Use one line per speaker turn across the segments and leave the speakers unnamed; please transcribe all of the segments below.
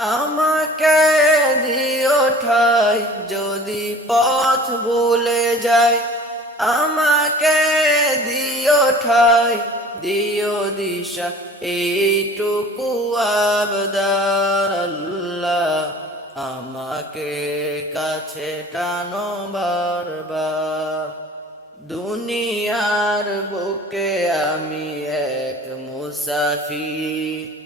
আমাকে দিও ঠাই, যদি পথ ভুলে যায় আমাকে দিও ঠাই, দিও দিশা, এইটুকু আবদার আল্লাহ আমাকে কাছে টানো বারবার। দুনিয়ার বুকে আমি এক মুসাফির।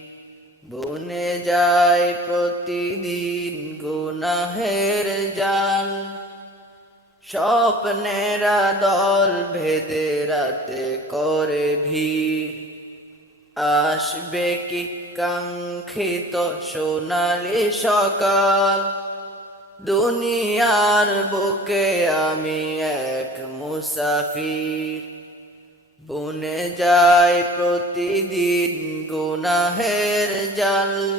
বনে যায় প্রতিদিন গুনাহের জাল। স্বপ্নেরা দল ভেদে রাতে করে ভিড়। আসবে কি কাঙ্ক্ষিত সোনালি সকাল? দুনিয়ার বুকে আমি এক মুসাফির। বনে যায় প্রতিদিন গুনাহের জাল।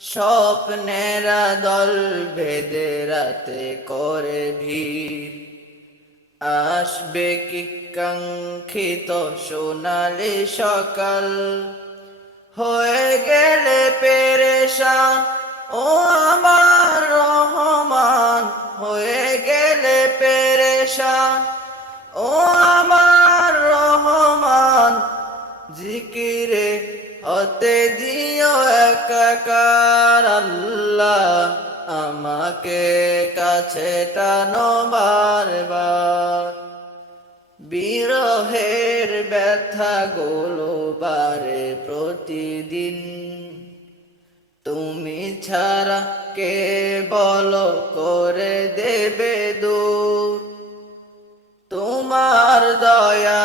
স্বপ্নেরা দল ভেদে রাতে করে ভিড়। আসবে কি কাঙ্ক্ষিত সোনালি সকাল? হয়ে গেলে পেরেশান, ও আমার রহমান। হয়ে গেলে পেরেশান, ও আমার জিকিরে হতে দিও একাকার আল্লাহ, আমাকে কাছে টানো বারবার। বিরহের ব্যথা গোলো বারে প্রতিদিন। তুমি ছাড়া কে বল করে দেবে দূর? তোমার দয়া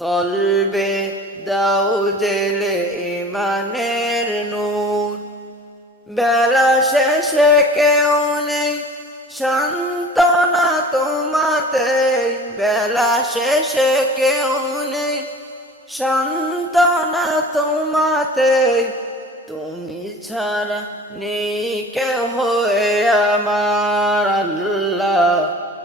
কলবে দাও জেলে ইমানের নূর। বেলা শেষে কেউ নেই সান্তনা তোমাতে বেলা শেষে কেউ নেই সান্তনা তোমাতে তুমি ছাড়া নেই কেউ হয়ে আমার আল্লাহ।